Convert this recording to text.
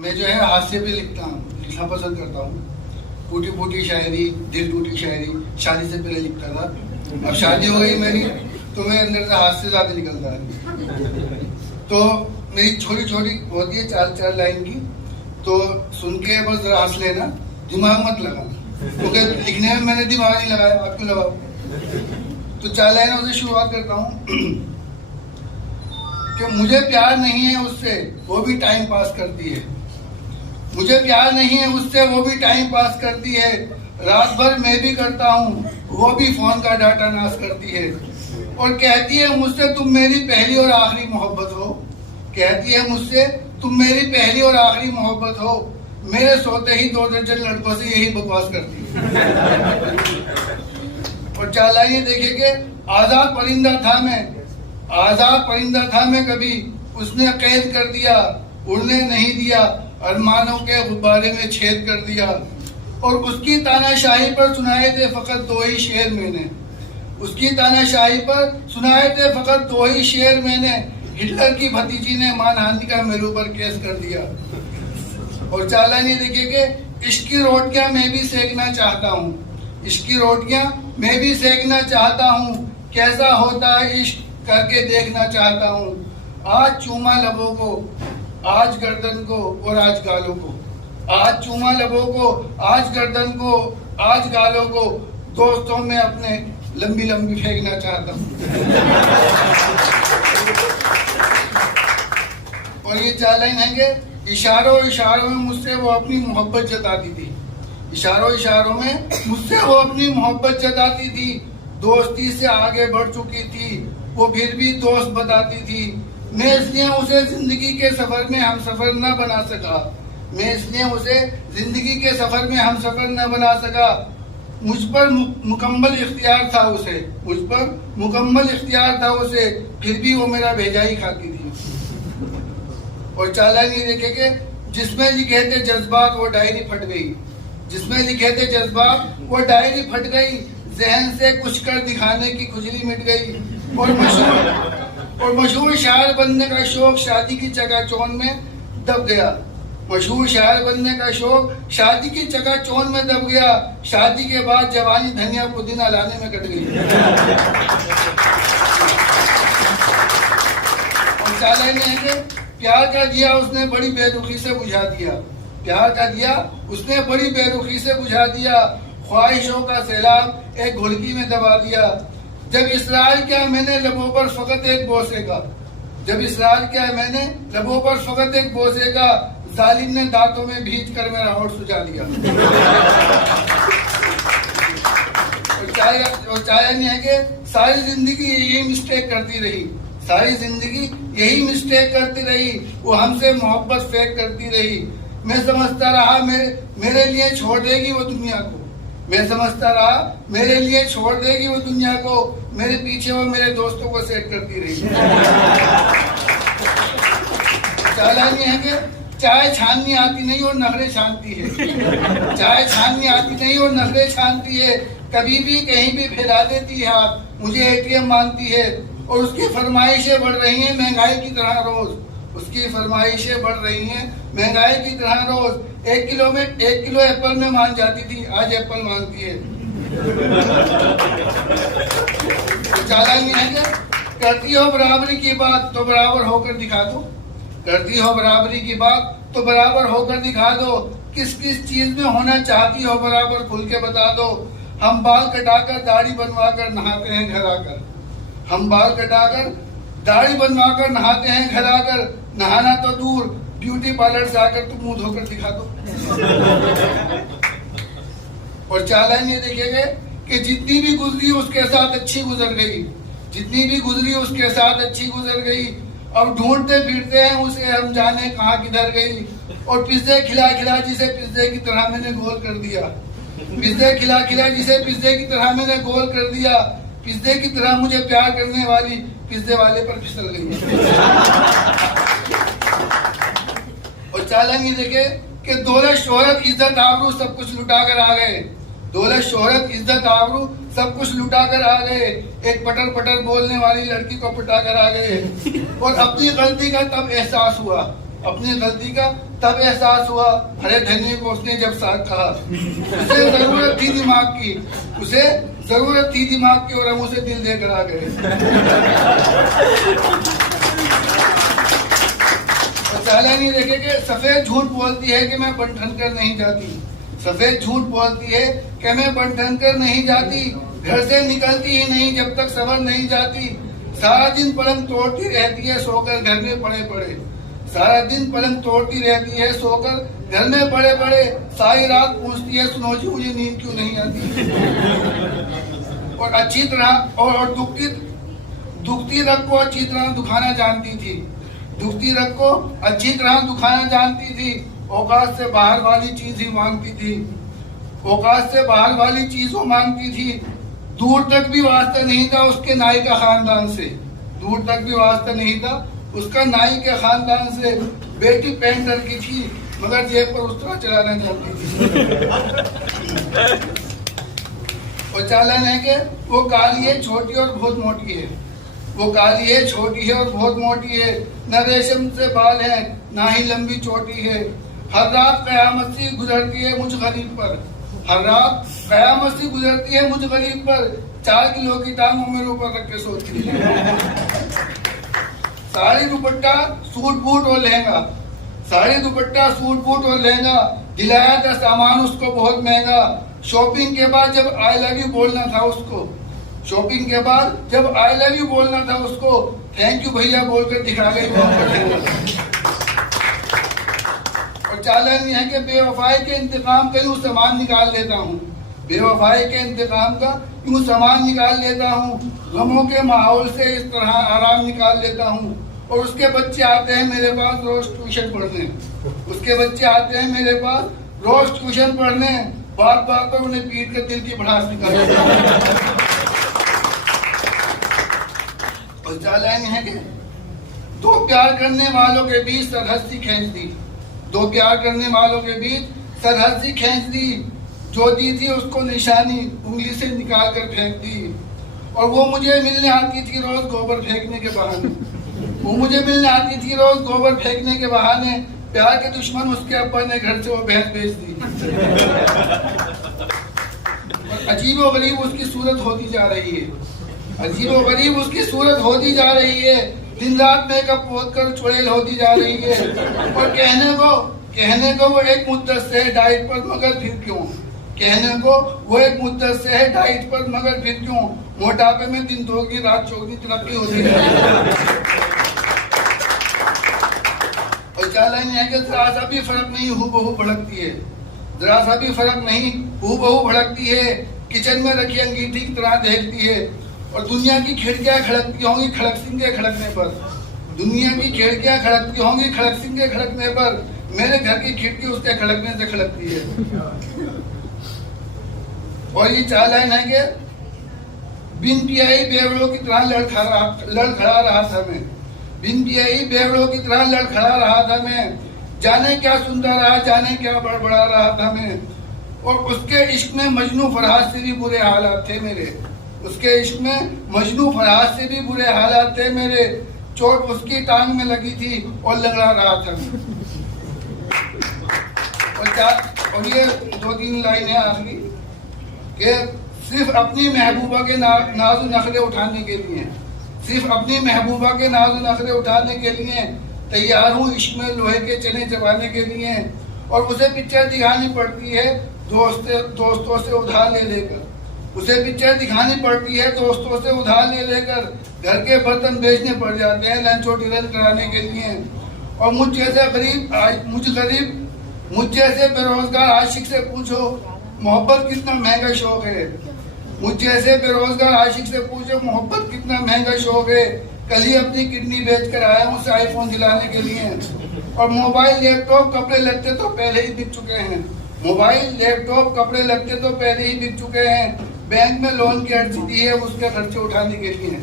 मैं जो है हास्य पे लिखना पसंद करता हूँ। टूटी फूटी शायरी, दिल टूटी शायरी शादी से पहले लिखता था। अब शादी हो गई मेरी तो मेरे अंदर से हास्य ज्यादा निकलता है। तो मेरी छोटी छोटी होती है 4-4 लाइन की, तो सुन के बस जरा हंस लेना, दिमाग मत लगाना, क्योंकि लिखने में मैंने दिमाग नहीं लगाया, आप क्यों लगाओ। तो 4 लाइनों से शुरुआत करता हूँ कि मुझे प्यार नहीं है उससे, वो भी टाइम पास करती है। मुझे प्यार नहीं है उससे, वो भी टाइम पास करती है। रात भर मैं भी करता हूँ, वो भी फोन का डाटा नाश करती है। और कहती है मुझसे तुम मेरी पहली और आखिरी मोहब्बत हो। कहती है मुझसे तुम मेरी पहली और आखिरी मोहब्बत हो। मेरे सोते ही 2 दर्जन लड़कों से यही बकवास करती है। और 4 लाइनें देखिए कि आजाद परिंदा था मैं, आजाद परिंदा था मैं कभी, उसने कैद कर दिया, उड़ने नहीं दिया, अरमानों के गुब्बारे में छेद कर दिया। और उसकी तानाशाही पर सुनाए थे फकत 2 ही शेर मैंने, उसकी तानाशाही पर सुनाए थे फकत 2 ही शेर मैंने। हिटलर की भतीजी ने मानहानि का मेरे ऊपर केस कर दिया। और 4 लाइनें देखिए कि इश्क की रोटियां मैं भी सेकना चाहता हूँ, इश्क की रोटियां मैं भी सेकना चाहता हूँ। कैसा होता है इश्क करके देखना चाहता हूँ। आज चूमा लबों को, आज गर्दन को और आज गालों को, आज चूमा लबों को, आज गर्दन को, आज गालों को, दोस्तों में अपने लंबी लंबी फेंकना चाहता हूँ। और ये 4 लाइन है कि इशारों इशारों में मुझसे वो अपनी मोहब्बत जताती थी, इशारों इशारों में मुझसे वो अपनी मोहब्बत जताती थी। दोस्ती से आगे बढ़ चुकी थी, वो फिर भी दोस्त बताती थी। मैं इसलिए उसे जिंदगी के सफर में हम सफर न बना सका, मैं इसलिए उसे जिंदगी के सफर में हम सफर न बना सका। मुझ पर मुकम्मल इख्तियार था उसे, मुझ पर मुकम्मल इख्तियार था उसे, फिर भी वो मेरा भेजा ही खाती थी। और 4 लाइन ये देखे कि जिसमें लिखे थे जज्बात वो डायरी फट गई, जिसमें लिखे थे जज्बात वो डायरी फट गई। जहन से कुछ कर दिखाने की खुजली मिट गई। और मशहूर शायर बनने का शौक शादी की चकाचौंध में दब गया, मशहूर शायर बनने का शौक शादी की चकाचौंध में दब गया। शादी के बाद जवानी धनिया पुदीना लाने में कट गई। और 4 लाइनें हैं कि प्यार का दिया उसने बड़ी बेरुखी से बुझा दिया, प्यार का दिया उसने बड़ी बेरुखी से बुझा दिया। ख्वाहिशों का सैलाब एक घुड़की में दबा दिया। जब इसरार किया मैंने लबों पर फकत एक बोसे का, जब इसरार किया मैंने लबों पर फकत एक बोसे का, जालिम ने दांतों में भींच कर मेरा होठ सुझा दिया। और चाहे नहीं है कि सारी जिंदगी यही मिस्टेक करती रही, सारी जिंदगी यही मिस्टेक करती रही। वो हमसे मोहब्बत फेंक करती रही। मैं समझता रहा मेरे लिए छोड़ देगी वो दुनिया को, मैं समझता रहा मेरे लिए छोड़ देगी वो दुनिया को। मेरे पीछे वो मेरे दोस्तों को सेट करती रही। चालानी है कि चाय छाननी आती नहीं और नखरे छानती है, चाय छाननी आती नहीं और नखरे छानती है। कभी भी कहीं भी फैला देती है हाथ, मुझे एटीएम मानती है। और उसकी फरमाइशें बढ़ रही हैं महंगाई की तरह रोज, उसकी फरमाइशें बढ़ रही हैं महंगाई की तरह रोज। 1 किलो एप्पल में मान जाती थी, आज एप्पल मांगती है। तो चालानी है कि करती हो बराबरी की बात तो बराबर होकर दिखा दो, करती हो बराबरी की बात तो बराबर होकर दिखा दो। किस किस चीज में होना चाहती हो बराबर खुल के बता दो। हम बाल कटाकर दाढ़ी बनवाकर नहाते हैं घर आकर, हम बाल कटाकर दाढ़ी बनवाकर नहाते हैं घर आकर। नहाना तो दूर, ब्यूटी पार्लर से आकर तुम मुंह धोकर दिखा दो। और 4 लाइन ये देखेंगे कि जितनी भी गुजरी उसके साथ अच्छी गुजर गई, जितनी भी गुजरी उसके साथ अच्छी गुजर गई। अब ढूंढते फिरते हैं उसे हम जाने कहाँ किधर गई। और पिज्जे खिला खिला जिसे पिज्जे की तरह मैंने गोल कर दिया, पिज्जे खिला खिला जिसे पिज्जे की तरह मैंने गोल कर दिया। पिज्जे की तरह मुझे प्यार करने वाली पिज्जे वाले पर फिसल गई। और 4 लाइन ये देखे कि दौलत शोहरत इज्जत आबरू सब कुछ लुटा कर आ गए, दौलत शोहरत इज्जत आबरू सब कुछ लुटा कर आ गए। एक पटर पटर बोलने वाली लड़की को पटा कर आ गए। और अपनी गलती का तब एहसास हुआ, अपनी गलती का तब एहसास हुआ हरे धनिये को उसने जब साथ कहा। उसे जरूरत थी दिमाग की, उसे जरूरत थी दिमाग की, और हम उसे दिल देकर आ गए। चालानी देखे कि सफेद झूठ बोलती है कि मैं बंठन कर नहीं जाती, सफेद झूठ बोलती है कि मैं बंठन कर नहीं जाती, घर से निकलती ही नहीं जब तक सबर नहीं जाती, सारा दिन पलंग तोड़ती रहती है सोकर घर में पड़े पड़े, सारा दिन पलंग तोड़ती रहती है सोकर घर में पड़े पड़े, सारी रात पूछती है सुनो जी मुझे नींद क्यों नहीं आती। और अच्छी तरह और दुखती रग को अच्छी तरह दुखाना जानती थी, दुखती रग को अच्छी तरह दुखाना जानती थी। औकात से बाहर वाली चीज ही मांगती थी, औकात से बाहर वाली चीज वो मांगती थी। दूर तक भी वास्ता नहीं था उसके नाई का खानदान से, दूर तक भी वास्ता नहीं था उसका नाई के खानदान से। बेटी पेंटर की थी मगर जेब पर उस तरह चलाना जानती थी। और चालन है कि वो काली है छोटी और बहुत मोटी है, वो काली है छोटी है और बहुत मोटी है, न रेशम से बाल है ना ही लंबी चोटी है। हर रात कयामत सी गुजरती है मुझ गरीब पर, हर रात कयामत सी गुजरती है मुझ गरीब पर, 4 किलो की टांगों मेरे ऊपर रख के सोती है। साड़ी दुपट्टा सूट बूट और लहंगा, साड़ी दुपट्टा सूट बूट और लहंगा, दिलाया था सामान उसको बहुत महंगा। शॉपिंग के बाद जब आई लव यू बोलना था उसको, शॉपिंग के बाद जब आई लव यू बोलना था उसको, थैंक यू भैया बोलकर दिखा गई। और चालन यह है कि बेवफाई के इंतकाम का यूं सामान निकाल लेता हूँ, बेवफाई के इंतकाम का यूं सामान निकाल लेता हूँ, गमों के माहौल से इस तरह आराम निकाल लेता हूँ। और उसके बच्चे आते हैं मेरे पास रोज ट्यूशन पढ़ने, उसके बच्चे आते हैं मेरे पास रोज ट्यूशन पढ़ने, बात बात पर उन्हें पीट कर दिल की भड़ास निकाल लेता हूँ। और चालन है कि दो प्यार करने वालों के बीच सरहद सी खींच दी, दो प्यार करने वालों के बीच सरहद सी खींच दी, जो दी थी उसको निशानी उंगली से निकाल कर फेंक दी। और वो मुझे मिलने आती थी रोज गोबर फेंकने के बहाने, वो मुझे मिलने आती थी रोज गोबर फेंकने के बहाने, प्यार के दुश्मन उसके अब्बा ने घर से वो भैंस बेच दी। अजीबो गरीब उसकी सूरत होती जा रही है, अजीबो गरीब उसकी सूरत होती जा रही है, दिन रात मेकअप पोत कर चुड़ैल होती जा रही है। और कहने को वो एक मुद्दत से है डाइट पर मगर फिर क्यों, कहने को वो एक मुद्दत से है डाइट पर मगर फिर क्यों, मोटापे में दिन दोगुनी रात चौगुनी तरक्की होती है। और चालन है कि जरा सा भी फर्क नहीं हूबहू भड़कती है, जरा सा भी फर्क नहीं हूबहू भड़कती है, किचन में रखी अंगीठी की तरह देखती है। और दुनिया की खिड़कियां खड़कती होंगी खड़क सिंह के खड़कने पर, दुनिया की खिड़कियां खड़कती होंगी खड़क सिंह के खड़कने पर, मेरे घर की खिड़की उसके खड़कने से खड़कती है। और ये चालान है कि बिन पियाई बेवड़ों की तरह लड़खड़ा रहा था मैं, बिन पियाई बेवड़ों की तरह लड़खड़ा रहा था मैं, जाने क्या सुनता रहा जाने क्या बड़बड़ा रहा था मैं। और उसके इश्क में मजनू फरहाद से भी बुरे हालात थे मेरे, उसके इश्क में मजनू फरहाद से भी बुरे हालात थे मेरे, चोट उसकी टांग में लगी थी और लंगड़ा रहा था। और ये 2-3 लाइनें आखिरी कि सिर्फ अपनी महबूबा के नाज़ नखरे उठाने के लिए, सिर्फ अपनी महबूबा के नाज़ नखरे उठाने के लिए तैयार हूँ इश्क में लोहे के चने चबाने के लिए। और उसे पिक्चर दिखानी पड़ती है दोस्तों से उधार ले लेकर, उसे पिक्चर दिखानी पड़ती है दोस्तों से उधार ले लेकर, घर के बर्तन बेचने पड़ जाते हैं लंच और डिनर कराने के लिए। और मुझ जैसे बेरोजगार आशिक से पूछो मोहब्बत कितना महंगा शौक है, मुझ जैसे बेरोजगार आशिक से पूछो मोहब्बत कितना महंगा शौक है। कल ही अपनी किडनी बेच कर आया हूँ उसे आईफोन दिलाने के लिए। और मोबाइल लैपटॉप कपड़े लगते तो पहले ही बिक चुके हैं, मोबाइल लैपटॉप कपड़े लगते तो पहले ही बिक चुके हैं। बैंक में लोन की अर्जी दी है उसके खर्चे उठाने के लिए।